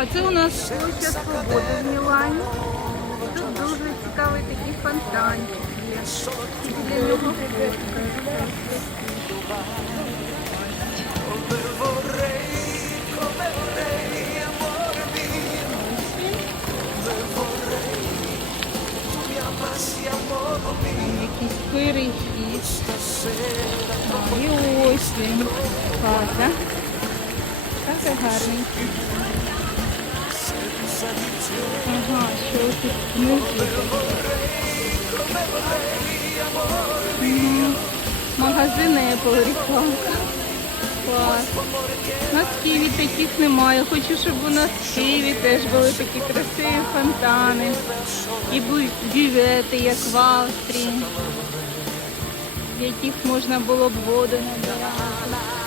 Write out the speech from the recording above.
А це у нас площа Свободи в Мілані. Тут дуже цікавий такий фонтанчик є. І біля нього якісь пиріги. І ось він. Правда? Так гарненький. Ага, що тут внизу? М, Магазини Apple реклама. Клас. У нас Києві таких немає. Хочу, щоб у нас в Києві теж були такі красиві фонтани. І бювети, як в Австрії, в яких можна було б воду набирати.